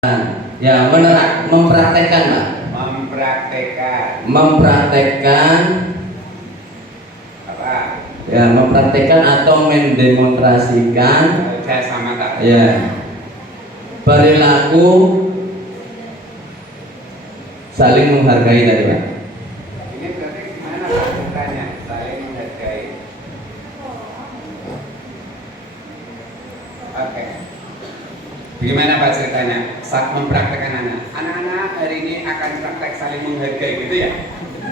Ya, mempraktekkan lah. Mempraktekkan apa? Ya, mempraktekkan atau mendemonstrasikan. Saya sama tak. Ya, perilaku saling menghargai tadi Pak. Ini berarti gimana Pak ceritanya saling menghargai? Oke. Bagaimana Pak ceritanya saat mempraktekkan anak-anak hari ini akan praktek saling menghargai gitu ya?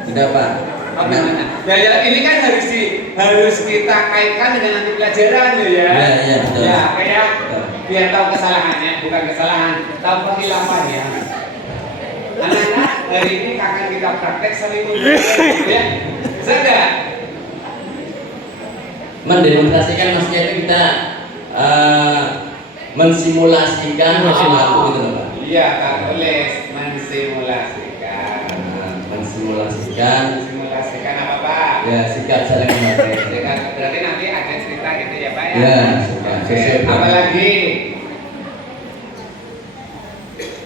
Tidak Pak. Bagaimana? Ya, ini kan harus kita kaitkan dengan nanti pelajaran ya. Ya, betul. Ya, kayak biar tahu kesalahannya, bukan kesalahan, tahu kehilafannya. Anak-anak hari ini akan kita praktek saling menghargai gitu ya. Sudah. Mendemonstrasikan maksudnya itu kita mensimulasikan perilaku gitu loh Pak. Iya, Pak, boleh mensimulasikan. Mensimulasikan apa Pak? Ya, sikap saling menghargai. Berarti nanti ada cerita gitu ya Pak ya? Ya, Oke. Apalagi?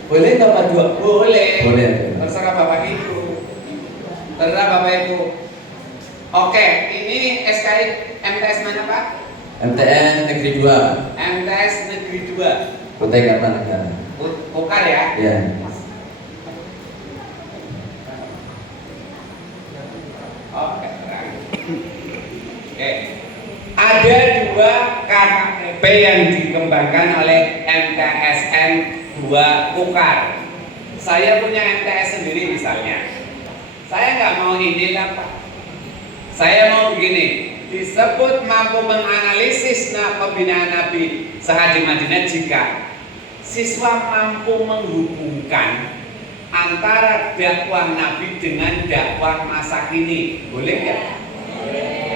Boleh nggak Pak dua? Boleh. Boleh. Terserah Bapak Ibu. Terserah Bapak Ibu. Oke, ini SKI MTS mana Pak? MTS Negeri 2. MTS Negeri 2. Kutai Kartanegara. Ukar ya? Ya. Oke. Oke. Ada dua KKP yang dikembangkan oleh MTSN 2 Ukar. Saya punya MTS sendiri misalnya. Saya nggak mau inilah Pak. Saya mau begini. Disebut mampu menganalisis pembinaan Nabi saat di Madinah jika siswa mampu menghubungkan antara dakwah Nabi dengan dakwah masa kini. Boleh nggak?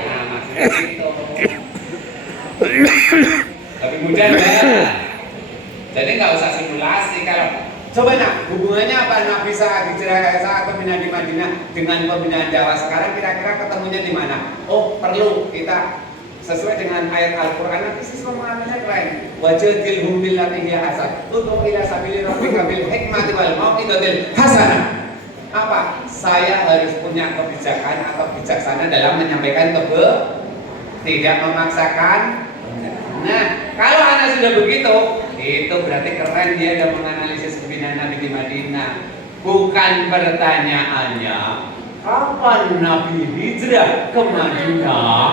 Nah, maksudnya gitu. Tapi mudah nggak? Jadi nggak usah simulasi. Kalau coba hubungannya apa Nabi saat hijrah saat pembinaan di Madinah dengan pembinaan dakwah sekarang kira-kira ketemunya di mana? Oh, perlu kita sesuai dengan ayat Al-Qur'an nanti siswa mengambilnya keren. Wajadilhum billati hiya hasan. Ud'u ila sabili rabbika bil hikmati wal mau'izatil hasanah. Apa? Saya harus punya kebijakan atau bijaksana dalam menyampaikan tidak memaksakan. Nah, kalau anak sudah begitu, itu berarti keren dia sudah menganalisis pembinaan Nabi di Madinah. Bukan pertanyaannya, kapan Nabi hijrah ke Madinah?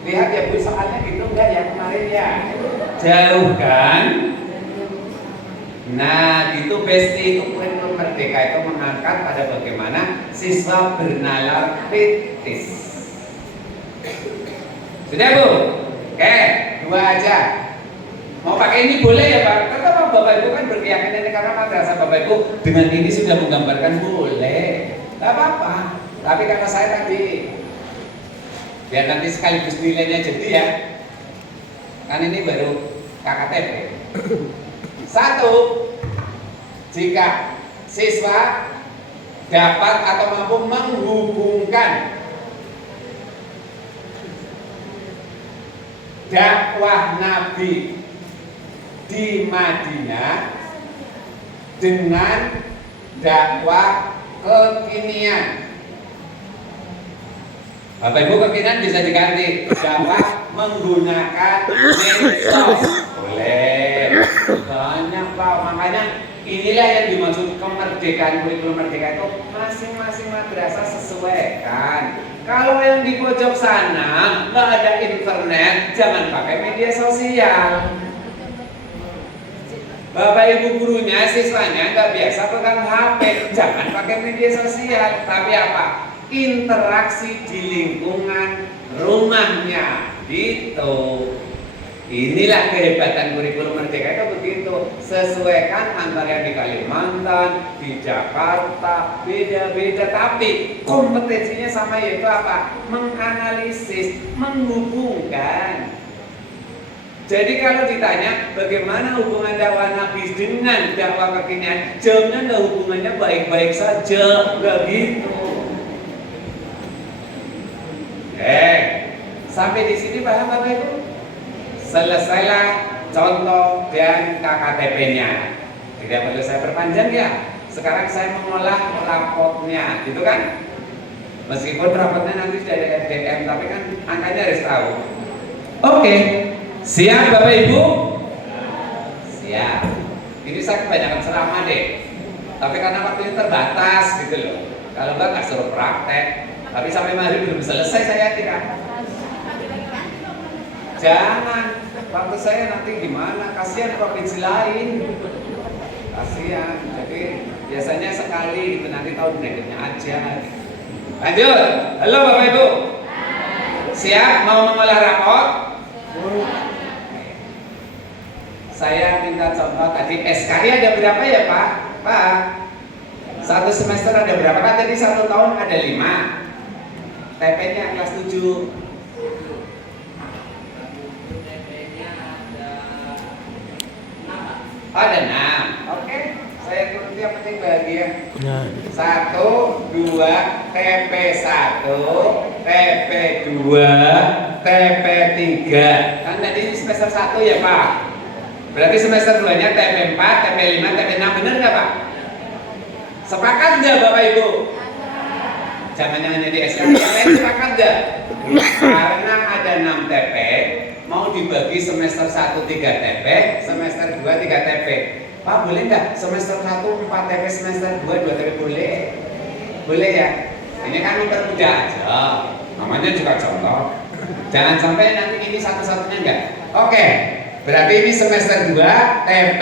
Lihat ya Bu, soalnya gitu enggak ya kemarin ya? Jauh kan? Nah, itu besti itu kurikulum merdeka itu mengangkat pada bagaimana siswa bernalar kritis. Sudah Bu? Oke, dua aja. Mau pakai ini boleh ya Pak? Karena Bapak Ibu kan berkeyakinan ini karena madrasah Bapak Ibu dengan ini sudah menggambarkan boleh. Gak apa-apa. Tapi kata saya tadi, biar nanti sekaligus nilainya jadi ya. Kan ini baru KKTP. Satu, jika siswa dapat atau mampu menghubungkan dakwah Nabi di Madinah dengan dakwah kekinian. Bapak Ibu, kekinian bisa diganti dakwah menggunakan medsos. Boleh. Banyak Pak, makanya inilah yang dimaksud kemerdekaan kurikulum merdeka itu masing-masing madrasah sesuaikan. Kalau yang di pojok sana nggak ada internet, jangan pakai media sosial. Bapak Ibu gurunya, siswanya nggak biasa pegang HP, jangan pakai media sosial. Tapi apa? Interaksi di lingkungan rumahnya, gitu. Inilah kehebatan kurikulum merdeka itu begitu. Sesuaikan antara yang di Kalimantan, di Jakarta, beda-beda. Tapi kompetensinya sama, yaitu apa? Menganalisis, menghubungkan. Jadi kalau ditanya bagaimana hubungan dakwah Nabi dengan dakwah kekinian, jawabnya nggak hubungannya baik-baik saja, nggak gitu. Sampai di sini paham Bapak Ibu? Selesailah contoh dan KKTP-nya. Tidak perlu saya perpanjang ya. Sekarang saya mengolah rapotnya, gitu kan? Meskipun rapotnya nanti sudah ada FDM, tapi kan angkanya harus tahu. Oke, siap Bapak Ibu? Siap. Ini saya kebanyakan ceramah deh. Tapi karena waktunya terbatas gitu loh. Kalau nggak suruh praktek. Tapi sampai maghrib belum selesai saya kira. Jangan. Waktu saya nanti gimana? Kasihan provinsi lain. Kasihan. Jadi biasanya sekali gitu, nanti tahun berikutnya aja. Lanjut. Halo Bapak Ibu. Siap mau mengolah rapot? Saya minta contoh tadi SKI ada berapa ya Pak? Pak, satu semester ada berapa kan? Tadi satu tahun ada 5. TP-nya kelas 7. Ada 6. Oke, saya turuti yang penting bahagia. 1, 2, TP 1, TP 2, TP 3. Kan tadi semester 1 ya Pak? Berarti semester 2-nya TP 4, TP 5, TP 6, bener nggak Pak? Sepakat nggak Bapak Ibu? Jangan hanya di SKI, yang lain sepakat nggak? Karena ada 6 TP, mau dibagi semester 1 3 TP, semester 2 3 TP. Pak boleh nggak? Semester 1 4 TP, semester 2 2 TP boleh? Boleh ya? Ini kan mempermudah aja. Namanya juga contoh. Jangan sampai nanti ini satu-satunya enggak. Oke. Berarti ini semester 2 TP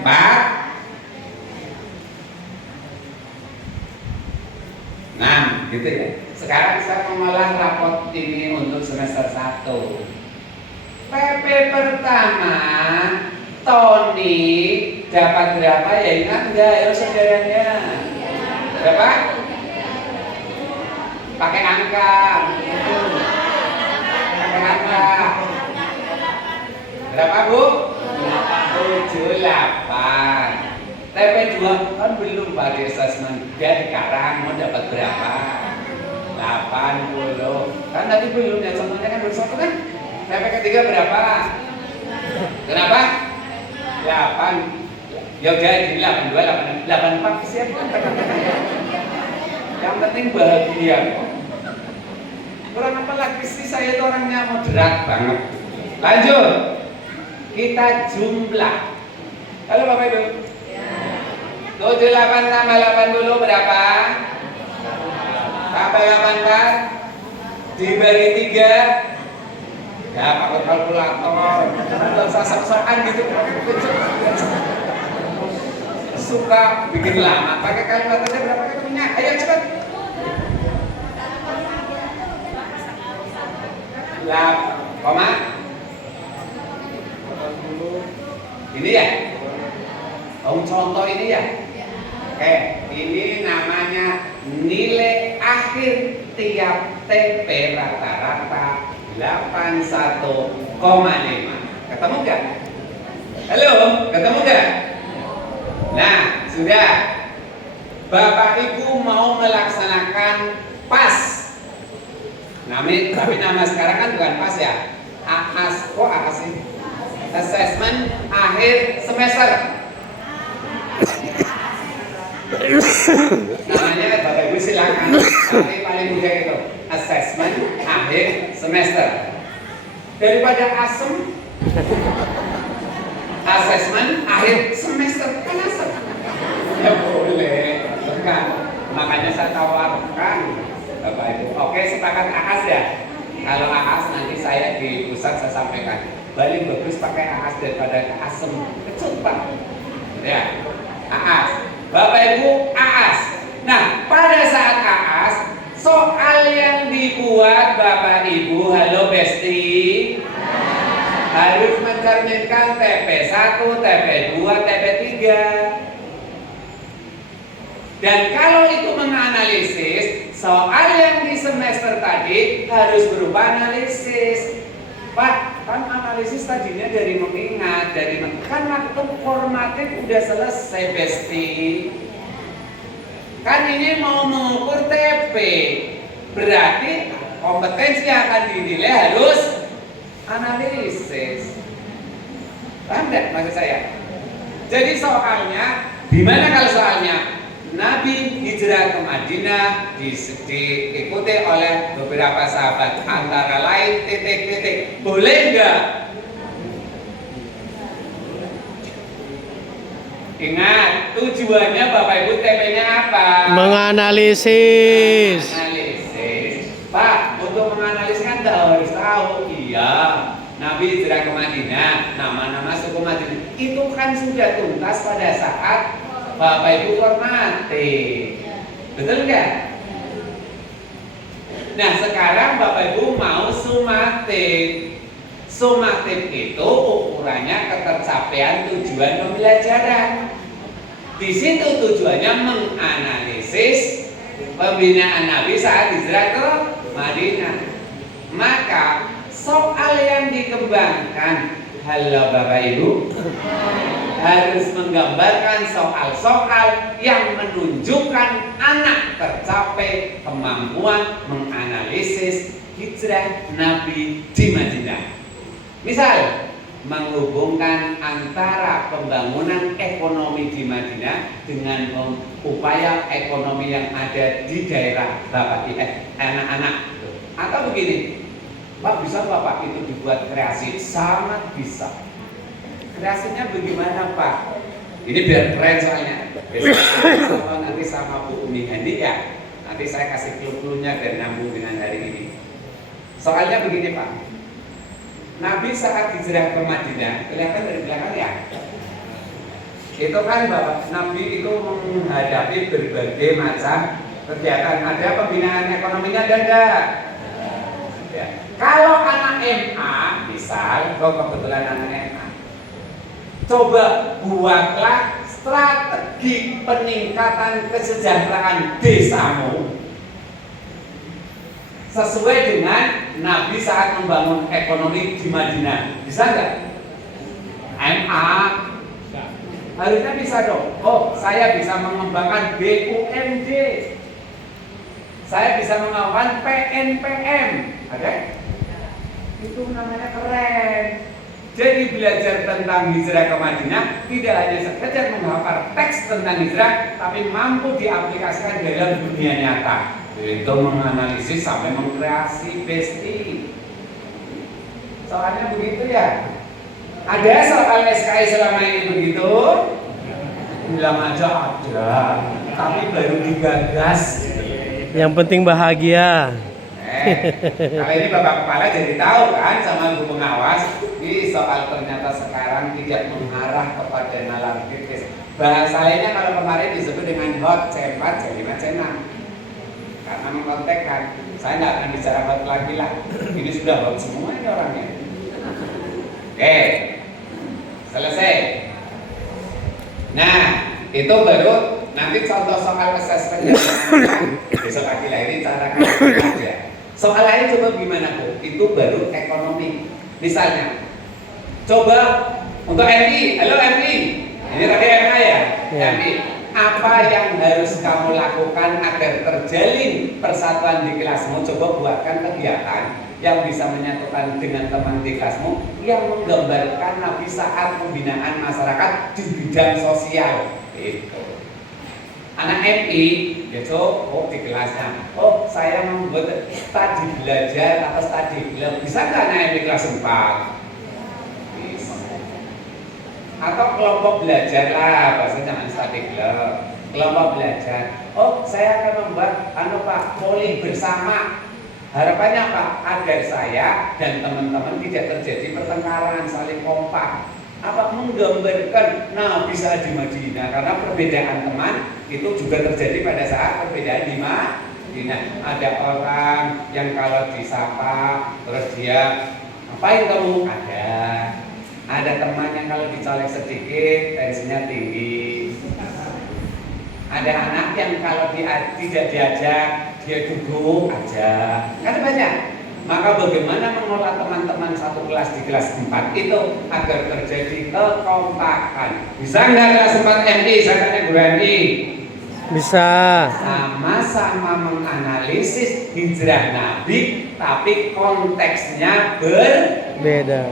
4. Nah, gitu ya. Sekarang saya mengolah rapot ini untuk semester 1. TP pertama Tony dapat berapa ya? Ingat enggak ya saudaranya? Berapa? Pakai angka. Pakai angka. Berapa Bu? 78. TP 2 kan belum Pak di assessment. Dia di Karang mau dapat berapa? 80. Kan tadi belum ya, contohnya kan baru 1 kan? TP ketiga berapa? Kenapa? 8. Ya udah ini 82, 84 siap kan? Yang penting bahagia. Kurang apa lagi sih, saya itu orangnya moderat banget. Lanjut. Kita jumlah. Halo Bapak Ibu. 78 tambah 80 berapa? Tambah 84 dibagi 3. Ya pakai kalkulator. Enggak usah sok-sokan gitu. Suka bikin lama. Pakai kalkulatornya berapa ketemunya? Ayo cepat. Koma. Ini ya? Contoh ini ya? Oke, ini namanya nilai akhir tiap TP rata-rata 81,5. Ketemu gak? Halo, ketemu gak? Nah, sudah. Bapak Ibu mau melaksanakan PAS. Tapi nama sekarang kan bukan PAS ya. AAS, kok AAS sih? Assessment akhir semester. Namanya Bapak Ibu silakan. Tapi paling mudah itu assessment akhir semester. Daripada asem, assessment akhir semester kan asem. Ya boleh, bukan. Makanya saya tawarkan Bapak Ibu. Oke, sepakat AAS ya. Kalau AAS nanti saya di pusat saya sampaikan. Paling bagus pakai AAS daripada asem. Kecut Pak. Ya, AAS. Bapak Ibu AAS. Nah, pada saat AAS, soal yang dibuat Bapak Ibu, halo Besti, harus mencerminkan TP 1, TP 2, TP 3. Dan kalau itu menganalisis, soal yang di semester tadi harus berupa analisis. Pak, kan analisis tadinya dari mengingat, kan waktu formatif udah selesai Besti. Kan ini mau mengukur TP, berarti kompetensi yang akan dinilai harus analisis. Paham nggak maksud saya? Jadi soalnya, gimana kalau soalnya? Nabi hijrah ke Madinah diikuti oleh beberapa sahabat, antara lain titik-titik. Boleh nggak? Ingat, tujuannya Bapak Ibu TP-nya apa? Menganalisis. Analisis. Pak, untuk menganalisis kan harus tahu. Iya, Nabi hijrah ke Madinah, nama-nama suku Madinah itu kan sudah tuntas pada saat Bapak Ibu formatif. Betul nggak? Nah, sekarang Bapak Ibu mau sumatif. Sumatif itu ukurannya ketercapaian tujuan pembelajaran. Di situ tujuannya menganalisis pembinaan Nabi saat hijrah ke Madinah. Maka soal yang dikembangkan, halo Bapak Ibu, harus menggambarkan soal-soal yang menunjukkan anak tercapai kemampuan menganalisis hijrah Nabi di Madinah. Misal, menghubungkan antara pembangunan ekonomi di Madinah dengan upaya ekonomi yang ada di daerah Bapak anak-anak. Atau begini, Pak, bisa Bapak itu dibuat kreasi? Sangat bisa. Kreasinya bagaimana Pak? Ini biar keren soalnya. Besok nanti sama Bu Umi Handi ya. Nanti saya kasih clue-cluenya biar nyambung dengan hari ini. Soalnya begini Pak. Nabi saat hijrah ke Madinah, kelihatan dari belakang ya. Itu kan Bapak Nabi itu menghadapi berbagai macam kegiatan. Ada pembinaan ekonominya, ada enggak? Ya. Kalau anak MA, misal, kalau kebetulan anak MA, coba buatlah strategi peningkatan kesejahteraan desamu sesuai dengan Nabi saat membangun ekonomi di Madinah. Bisa nggak? MA harusnya bisa dong. Oh, saya bisa mengembangkan BUMD, saya bisa mengembangkan PNPM. Ada? Itu namanya keren. Jadi belajar tentang hijrah ke Madinah tidak hanya sekedar menghafal teks tentang hijrah, tapi mampu diaplikasikan dalam dunia nyata. Itu menganalisis sampai mengkreasi besti. Soalnya begitu ya. Ada soal SKI selama ini begitu? Bilang aja ada, tapi baru digagas. Yang penting bahagia. Kalau ini Bapak Kepala jadi tahu kan sama Ibu Pengawas, ini soal ternyata sekarang tidak mengarah kepada nalar kritis. Bahasa lainnya kalau kemarin disebut dengan hot C4, C5, C6. Karena mengkontekkan, saya nggak akan bicara hot lagi lah. Ini sudah hot semua ini orangnya. Oke, selesai. Nah, itu baru nanti contoh soal assessment yang besok lagi lah, ini cara aja. Soal lain coba gimana Bu? Itu baru ekonomi. Misalnya, coba untuk MI, halo MI, ini tadi MI ya? MI, apa yang harus kamu lakukan agar terjalin persatuan di kelasmu? Coba buatkan kegiatan yang bisa menyatukan dengan teman di kelasmu yang menggambarkan Nabi saat pembinaan masyarakat di bidang sosial. Itu. Anak MI, besok, oh di kelasnya, oh saya membuat studi belajar atau studi club. Bisa nggak anak MI kelas 4? Bisa. Atau kelompok belajar lah, bahasa jangan studi club. Kelompok belajar. Oh saya akan membuat Pak volley bersama. Harapannya Pak, agar saya dan teman-teman tidak terjadi pertengkaran, saling kompak. Apa menggambarkan Nabi saat di Madinah, karena perbedaan teman itu juga terjadi pada saat perbedaan di Madinah. Ada orang yang kalau disapa terus dia ngapain kamu? Ada teman yang kalau dicolek sedikit tensinya tinggi. Ada anak yang kalau tidak diajak dia duduk aja. Kan banyak. Maka bagaimana mengolah teman-teman satu kelas di kelas 4 itu agar terjadi kekompakan. Bisa nggak kelas 4 MI? Saya tanya guru MI. Bisa. Sama-sama menganalisis hijrah Nabi, tapi konteksnya berbeda. Beda.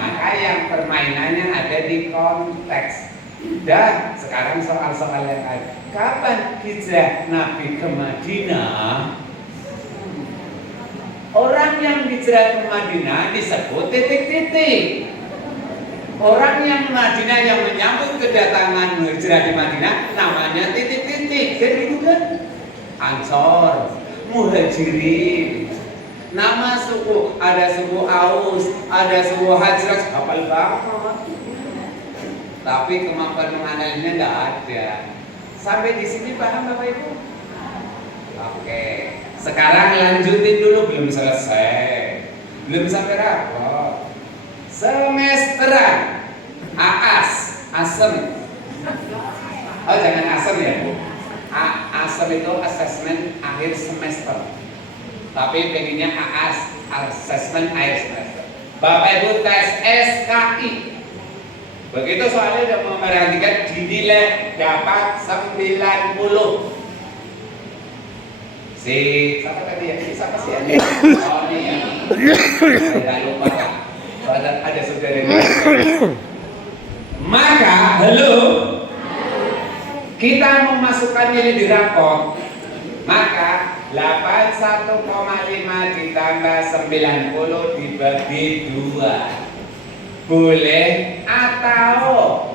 Maka yang permainannya ada di konteks. Dan sekarang soal-soal yang lain. Kapan hijrah Nabi ke Madinah? Orang yang hijrah ke Madinah disebut titik-titik. Orang yang Madinah yang menyambut kedatangan hijrah di Madinah namanya titik-titik. Jadi itu kan Ansor, Muhajirin. Nama suku, ada suku Aus, ada suku Hajraj, hafal banget. Tapi kemampuan menganalisnya nggak ada. Sampai di sini paham Bapak Ibu? Oke. Sekarang lanjutin dulu, belum selesai. Belum sampai rapor. Semesteran. AAS, asem. Oh jangan asem ya Bu. Asem itu asesmen akhir semester. Tapi pengennya AAS, asesmen akhir semester. Bapak Ibu tes SKI. Begitu soalnya udah memperhatikan dinilai dapat 90. Siapa tadi ya? Siapa sih ya? Oh ini ya. Saya lupa. Ada saudara ini. Maka, halo, kita memasukkan ini di rapor. Maka 81,5 ditambah 90 dibagi 2. Boleh atau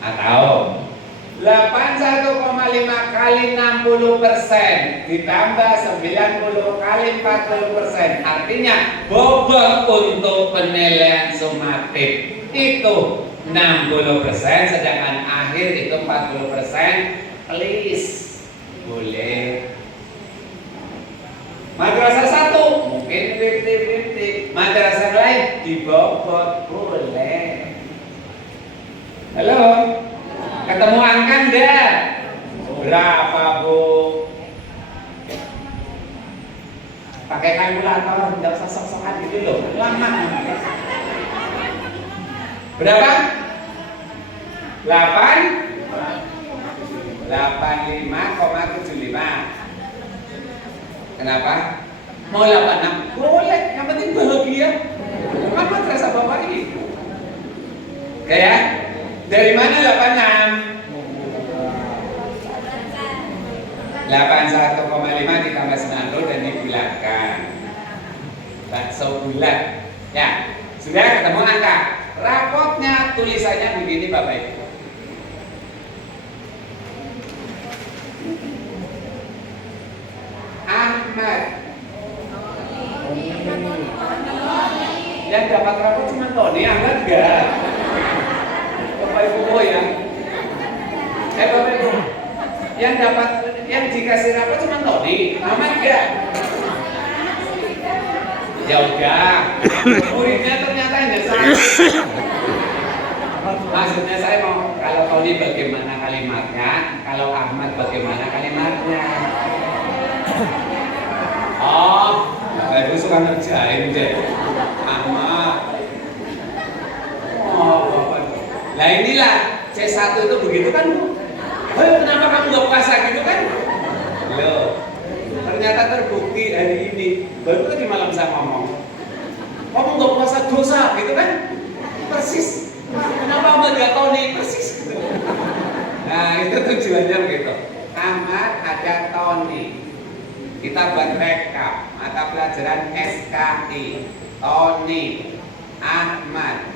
81,5 kali 60% ditambah 90 kali 40%, artinya bobot untuk penilaian sumatif itu 60%, sedangkan akhir itu 40%. Please, boleh. Madrasah satu mungkin 50-50, madrasah lain dibobot, boleh. Halo, ketemu angka enggak? Berapa Bu? Pakai kalkulator, enggak usah sok-sokan gitu loh, lama. Berapa? 85,75. Kenapa? Mau 86? Boleh, yang penting bahagia. Apa terasa Bapak ini? Oke ya? Dari mana 86? 81,5 ditambah 90 dan dibulatkan. Bakso bulat. Ya, sudah ketemu angka. Rapotnya tulisannya begini Bapak Ibu. Ahmad. Yang dapat rapot cuma Tony, Ahmad enggak? Bapak Ibu ya. Bapak Ibu. Yang dapat, yang dikasih rapot cuma Tony, Ahmad enggak? Ya udah. Muridnya ternyata hanya saya. Maksudnya saya mau, kalau Tony bagaimana kalimatnya, kalau Ahmad bagaimana kalimatnya. Oh, Bapak Ibu suka ngerjain deh. Ahmad. Oh, Bapak Ibu. Nah inilah C1 itu begitu kan Bu? Oh, kenapa kamu gak puasa gitu kan? Loh, ternyata terbukti hari ini. Baru tadi malam saya ngomong, kamu gak puasa dosa gitu kan? Persis. Kenapa Ahmad gak tahu nih? Persis gitu. Nah itu tujuannya begitu. Ahmad ada Tony. Kita buat rekap mata pelajaran SKI. Tony, Ahmad.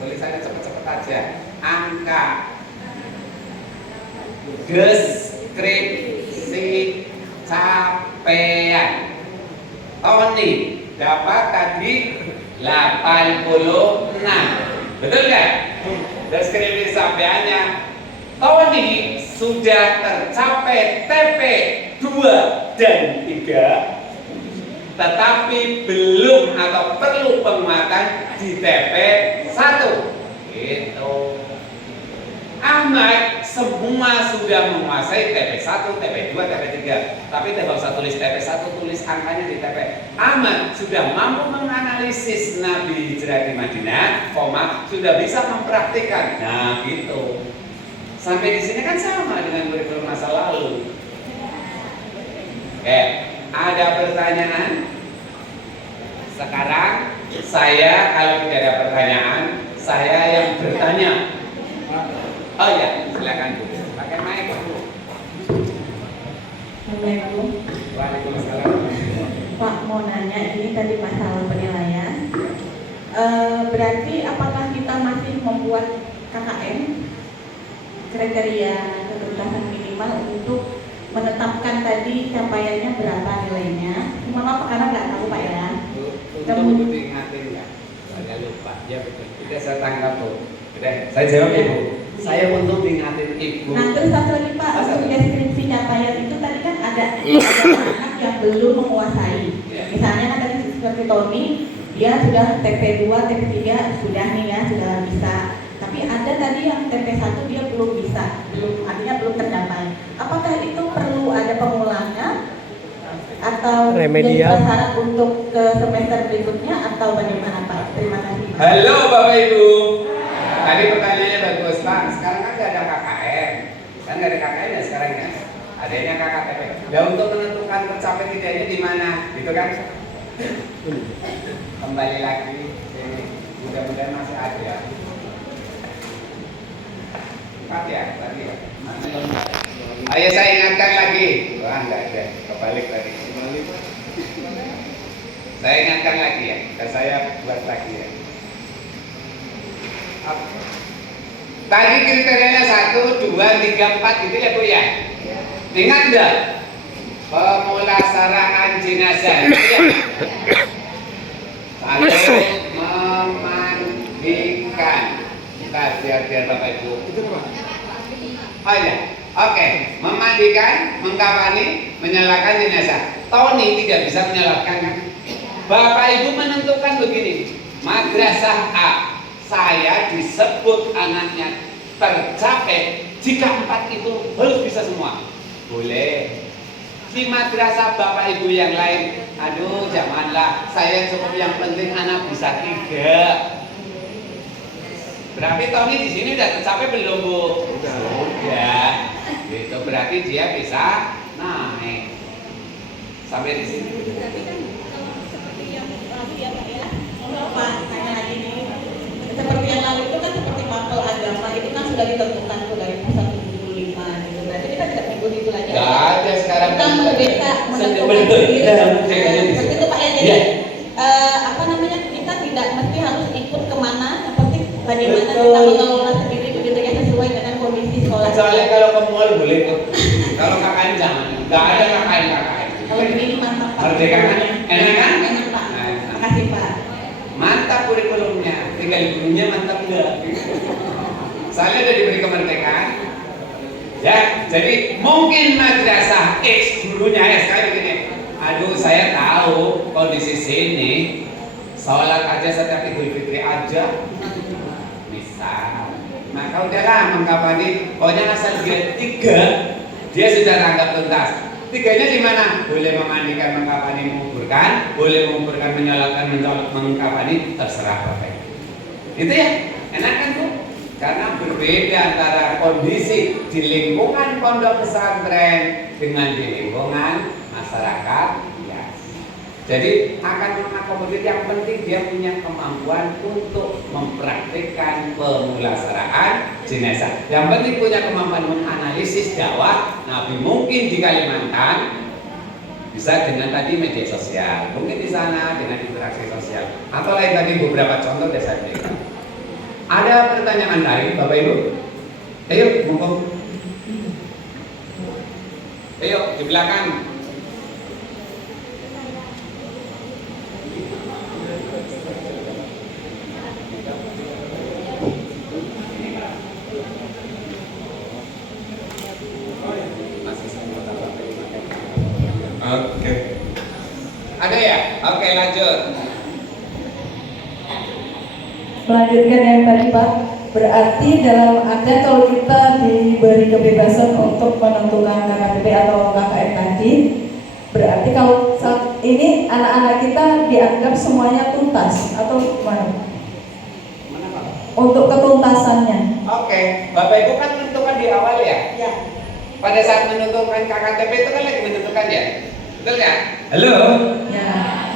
Tulisannya cepet-cepet aja. Angka, deskripsi, capaian. Tony dapat tadi 86. Betul nggak? Deskripsi capaiannya. Tony sudah tercapai TP 2 dan 3, tetapi belum atau perlu penguatan di TP 1. Gitu. Ahmad semua sudah menguasai TP 1, TP 2, TP 3. Tapi tidak usah tulis TP 1, tulis angkanya di TP. Ahmad sudah mampu menganalisis Nabi hijrah di Madinah, sudah bisa mempraktikkan. Nah, gitu. Sampai di sini kan sama dengan kurikulum masa lalu. Oke, ada pertanyaan? Sekarang saya kalau tidak ada pertanyaan, saya yang bertanya. Oh ya, silakan Bu. Pakai mic Bu. Assalamualaikum. Waalaikumsalam. Pak, mau nanya ini tadi masalah penilaian. Berarti apakah kita masih membuat KKM kriteria ketuntasan minimal untuk menetapkan tadi capaiannya berapa nilainya? Cuma maaf karena nggak tahu Pak ya. Untuk diingatin ya, saya lupa. Ya betul. Udah saya tangkap Bu. Udah, saya jawab ya Bu. Saya untuk diingatin Ibu. Nah terus satu lagi Pak, untuk deskripsi capaian itu tadi kan ada anak yang belum menguasai. Misalnya kan tadi seperti Tony, dia sudah TP2, TP3 sudah nih ya, sudah bisa. Tapi ada tadi yang TP1 dia belum bisa, artinya belum tercapai. Apakah itu perlu ada pengulangan atau Remedial. jadi syarat untuk ke semester berikutnya atau bagaimana Pak? Terima kasih Pak. Halo Bapak Ibu. Tadi pertanyaannya bagus Pak. Sekarang kan nggak ada KKN, kan nggak ada KKN ya sekarang ya. Adanya KKTP. Dan untuk menentukan tercapai tidaknya di mana, gitu kan? Kembali lagi, ini mudah-mudahan masih ada ya. Empat ya, tadi ya. Ayo saya ingatkan lagi. Wah nggak ada, kebalik tadi. Saya ingatkan lagi ya, dan saya buat lagi ya. Tadi kriterianya 1, 2, 3, 4 gitu ya Bu ya. Ingat enggak? Pemulasaraan jenazah gitu ya. Satu, memandikan. Kita biar Bapak Ibu. Oh ya, oke. Memandikan, mengkafani, menyalakan jenazah. Tony tidak bisa menyalakan kan? Bapak Ibu menentukan begini. Madrasah A, saya disebut anaknya tercapai jika 4 itu harus bisa semua. Boleh. Di madrasah Bapak Ibu yang lain, aduh janganlah, saya cukup yang penting anak bisa 3. Berarti Tony di sini udah tercapai belum Bu? Sudah. Itu berarti dia bisa naik. Sampai di sini. Pak, tanya lagi nih. Seperti yang lalu itu kan seperti mapel agama itu kan sudah ditentukan tuh dari pasal 75 gitu. Berarti kita tidak mengikuti itu lagi. Gak ada sekarang. Kita merdeka menentukan Betul, sendiri. kita merdekanya di Seperti situ. itu Pak ya. Jadi Iya. apa namanya, kita tidak mesti harus ikut kemana. Yang penting bagaimana Betul. kita mengelola sendiri begitu ya, sesuai dengan kondisi sekolah. Kecuali kalau ke mall boleh tuh. Kalau KKN jangan. Gak ada KKN. Kalau ini mantap Pak. Merdeka kan? Enak kan? Enak Pak. Nah, Terima kasih Pak. mantap kurikulumnya, tinggal gurunya mantap enggak? Saya udah diberi kemerdekaan. Ya, jadi mungkin madrasah X gurunya ya sekali begini. Aduh, saya tahu kondisi sini sholat aja setiap Idul Fitri aja. Misal, maka udahlah mengkapani. Pokoknya asal dia 3, dia sudah tanggap tuntas. 3-nya di mana? Boleh memandikan, mengkapani, menguburkan, boleh menguburkan, menyalakan, mengkapani, terserah Bapak. Itu ya, enak kan Bu? Karena berbeda antara kondisi di lingkungan pondok pesantren dengan di lingkungan masyarakat biasa. Jadi akan mengakomodir, yang penting dia punya kemampuan untuk mempraktikkan pemulasaraan jenazah. Yang penting punya kemampuan menganalisis dakwah Nabi. Mungkin di Kalimantan bisa dengan tadi media sosial, mungkin di sana dengan interaksi sosial, atau lain tadi beberapa contoh sudah saya berikan. Ada pertanyaan lain Bapak Ibu? Ayo, monggo. Ayo di belakang. Oke. Ada ya? Oke, lanjut. Melanjutkan yang tadi Pak, berarti dalam artian kalau kita diberi kebebasan untuk menentukan KKP atau KKN tadi, berarti kalau saat ini anak-anak kita dianggap semuanya tuntas atau gimana? Untuk ketuntasannya. Oke, Bapak Ibu kan menentukan di awal ya? Ya. Pada saat menentukan KKTP itu kan lagi menentukan ya? Betul ya? Halo? Ya.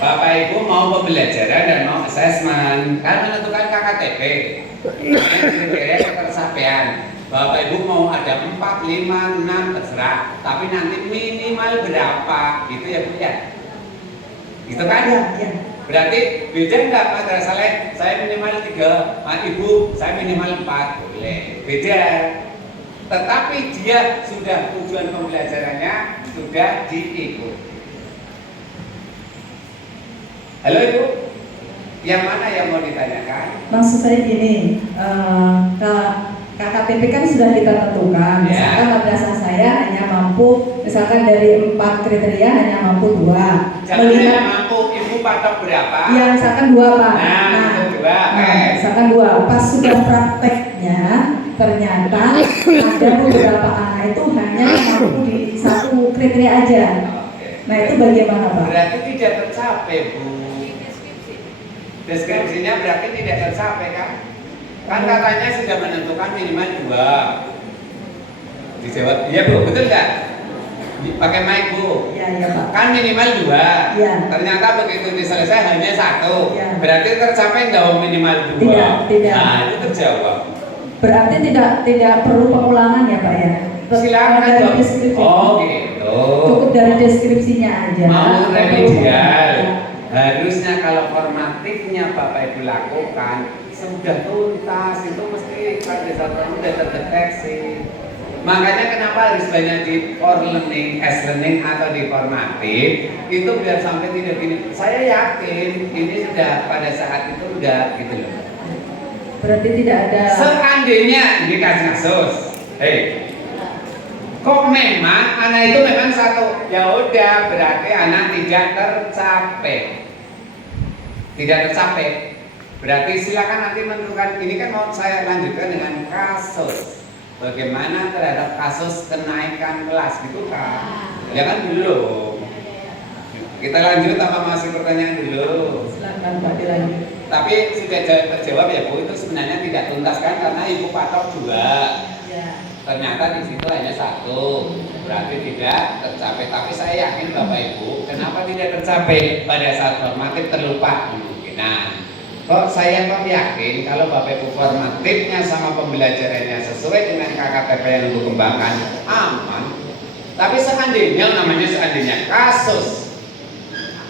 Bapak Ibu mau pembelajaran dan mau asesmen, kan menentukan KKTP. Kriteria ketersapaian. Bapak Ibu mau ada 4, 5, 6 terserah, tapi nanti minimal berapa gitu ya Bu ya? Gitu kan? Ya. Berarti beda nggak madrasah lain? Saya minimal 3, Ibu saya minimal 4, boleh. Beda. Tetapi dia sudah tujuan pembelajarannya sudah diikuti. Halo Ibu, yang mana yang mau ditanyakan? Maksud saya gini, KKTP kan sudah kita tentukan. Misalkan madrasah saya hanya mampu, misalkan dari 4 kriteria hanya mampu 2. Jangan hanya mampu, Ibu patok berapa? Iya, misalkan 2 Pak. Nah, itu 2. Misalkan 2. Pas sudah prakteknya, ternyata ada beberapa anak itu hanya mampu di 1 kriteria aja. Nah itu bagaimana Pak? Berarti tidak tercapai Bu. Deskripsinya berarti tidak tercapai kan? Kan katanya sudah menentukan minimal 2. Dijawab, iya Bu, betul nggak? Pakai mic Bu. Iya Pak. Kan minimal 2. Iya. Ternyata begitu diselesai hanya 1. Iya. Berarti tercapai nggak minimal 2? Tidak. Nah itu terjawab. Berarti tidak perlu pengulangan ya Pak ya? Silakan dari dong. deskripsi. Oh gitu. Cukup dari deskripsinya aja. Mau remedial. Ya. Harusnya kalau formatifnya Bapak Ibu lakukan sudah tuntas, itu mesti pada saat sudah terdeteksi. Makanya kenapa harus banyak di for learning, as learning atau di formatif itu biar sampai tidak gini. Saya yakin ini sudah pada saat itu udah gitu loh. Berarti tidak ada. Seandainya dikasih kasus, kok memang anak itu memang 1, ya udah berarti anak tidak tercapai. Tidak tercapai. Berarti silakan nanti menentukan. Ini kan mau saya lanjutkan dengan kasus. Bagaimana terhadap kasus kenaikan kelas gitu kan? Ya kan belum. Kita lanjut apa masih pertanyaan dulu? Silakan Pak dilanjut. Tapi sudah terjawab ya Bu, itu sebenarnya tidak tuntas kan karena Ibu patok 2. Ya. Ternyata di situ hanya 1, berarti tidak tercapai. Tapi saya yakin Bapak Ibu, kenapa tidak tercapai pada saat formatif terlupa kemungkinan. Kok saya yakin kalau Bapak Ibu formatifnya sama pembelajarannya sesuai dengan KKTP yang Ibu kembangkan aman. Tapi seandainya kasus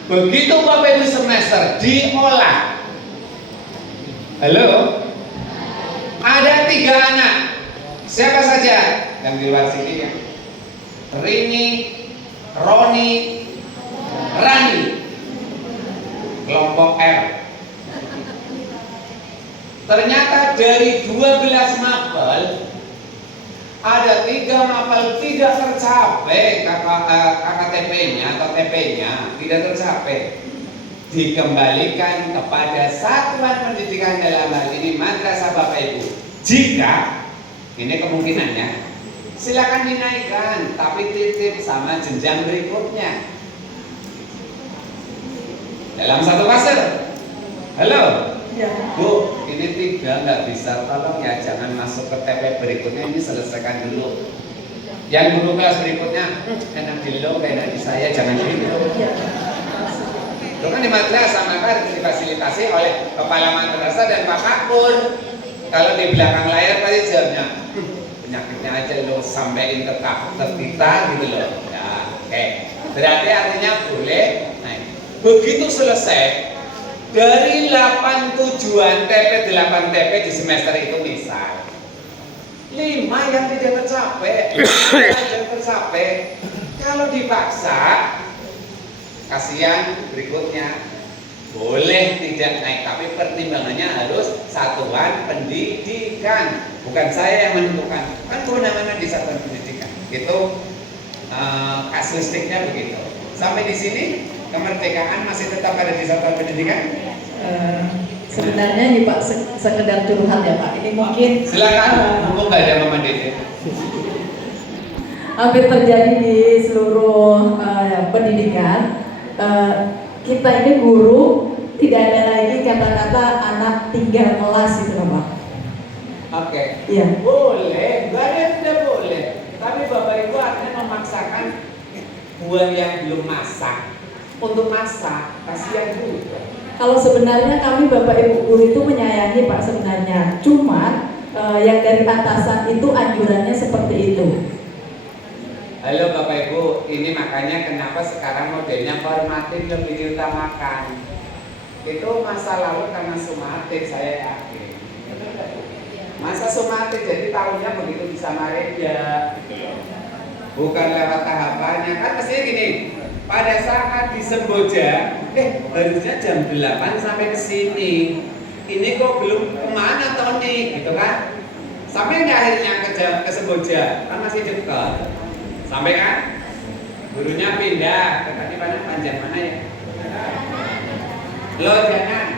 begitu Bapak Ibu semester diolah. Halo, ada 3 anak. Siapa saja yang di luar sini ya? Rini, Roni, Rani, kelompok R. Ternyata dari 12 mapel ada 3 mapel tidak tercapai KKTP-nya atau TP-nya tidak tercapai. Dikembalikan kepada satuan pendidikan dalam hal ini madrasah Bapak Ibu. Jika ini kemungkinannya, silakan dinaikkan, tapi titip sama jenjang berikutnya. Dalam 1 fase. Halo, Ya. Bu, ini 3 nggak bisa, tolong ya jangan masuk ke TP berikutnya, ini selesaikan dulu. Yang guru kelas berikutnya, enak di lo, enak di saya, jangan gitu. Itu kan di madrasah, maka harus difasilitasi oleh kepala madrasah dan Pak Makmur. Kalau di belakang layar tadi jawabnya, penyakitnya aja lo sampein ke kita gitu loh. Ya, oke. Berarti artinya boleh. Nah, begitu selesai dari 8 tujuan TP, 8 TP di semester itu misal 5 yang tidak tercapai, 5 yang tercapai. Kalau dipaksa, kasihan berikutnya. Boleh tidak naik, tapi pertimbangannya harus satuan pendidikan. Bukan saya yang menentukan. Kan kewenangannya di satuan pendidikan. Itu kasuistiknya begitu. Sampai di sini kemerdekaan masih tetap ada di satuan pendidikan? Sebenarnya nih Pak, sekedar curhat ya Pak. Ini mungkin Silakan. Mumpung nggak ada Mama Dede. hampir terjadi di seluruh pendidikan. Kita ini guru tidak ada lagi kata-kata anak tinggal kelas gitu loh Pak. Oke. Iya. Boleh, nggak ada yang tidak boleh. Tapi Bapak Ibu artinya memaksakan buah yang belum masak untuk masak, kasihan juga. Kalau sebenarnya kami Bapak Ibu guru itu menyayangi Pak sebenarnya. Cuman yang dari atasan itu anjurannya seperti itu. Halo Bapak Ibu, ini makanya kenapa sekarang modelnya formatif lebih diutamakan. Itu masa lalu karena sumatif, saya yakin. Masa sumatif jadi tahunnya begitu bisa Mareja, bukan lewat tahapannya. Kan mestinya gini, pada saat di Semboja, harusnya jam 8 sampai ke sini. Ini kok belum kemana Tony, gitu kan? Sampai nggak akhirnya ke Semboja, kan masih dekat. Sampai kan? Gurunya pindah ke tadi mana panjang mana ya? Lojanan.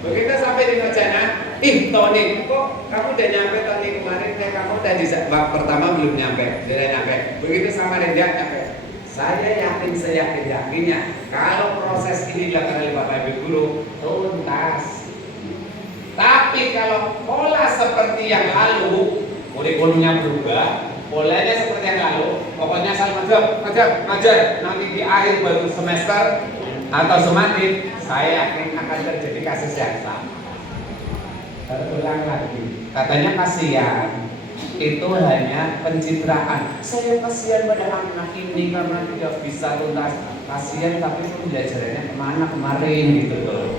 Begitu sampai di Lojanan, Tony, kok kamu udah nyampe Tony kemarin? Kayak kamu udah di bab pertama belum nyampe, tidak nyampe. Begitu sama Renja nyampe. Saya yakin seyakin-yakinnya kalau proses ini dilakukan oleh Bapak Ibu guru tuntas. Tapi kalau pola seperti yang lalu, kurikulumnya berubah. Polanya seperti yang lalu, pokoknya asal ngajar, nanti di akhir baru semester atau sumatif, saya yakin akan terjadi kasus yang sama. Terulang lagi, katanya kasihan, itu hanya pencitraan. Saya kasihan pada anak ini karena tidak bisa tuntas. Kasihan tapi pembelajarannya kemana kemarin gitu loh.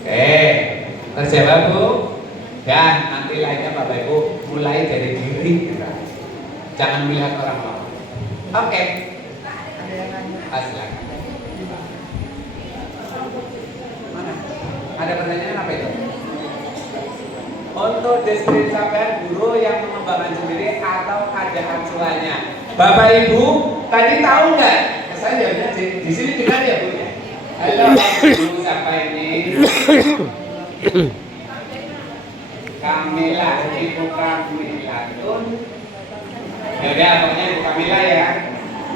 Oke, terjawab Bu? Dan nanti lainnya Bapak Ibu mulai dari diri kita. Jangan melihat orang lain. Oke. Silakan. Mana? Ada pertanyaan apa itu? Untuk deskripsi sampean guru yang mengembangkan sendiri atau ada acuannya. Bapak Ibu tadi tahu nggak? Saya jawabnya di sini dengar ya Bu ya. Halo Bu, siapa ini? Kamila, Ibu Kamila Tun. Ya udah, pokoknya Ibu Kamila ya.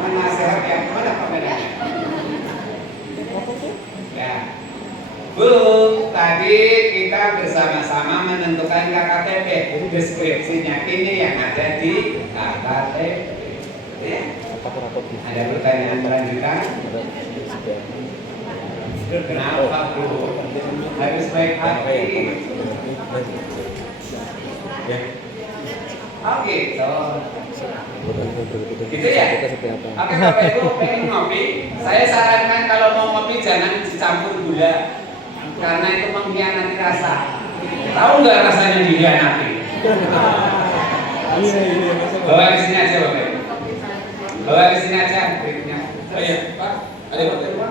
Mana sehat ya? Mana kameranya? Ya. Bu, tadi kita bersama-sama menentukan KKTP. Deskripsinya ini yang ada di KKTP. Ya. Ada pertanyaan lanjutan? Kenapa Bu? Harus baik hati. Ya. Oke, gitu ya. Oke, Bapak Ibu pengen ngopi. Saya sarankan kalau mau ngopi jangan dicampur gula, karena itu mengkhianati rasa. Tahu nggak rasanya dikhianati? Bawa ke sini aja Bapak Ibu. Bawa ke sini aja berikutnya. Oh iya, Pak. Ada Bapak Ibu?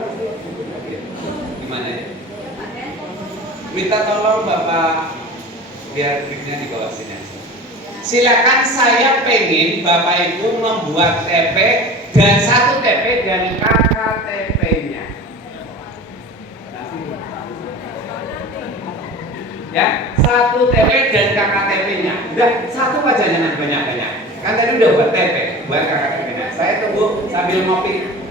Gimana ya? Minta tolong Bapak biar triknya di bawah sini aja. Silakan, saya pengen Bapak Ibu membuat TP dan satu TP dan KKTP-nya. Ya, satu TP dan KKTP-nya. Udah satu aja jangan banyak-banyak. Kan tadi udah buat TP, buat KKTP-nya. Saya tunggu sambil ngopi.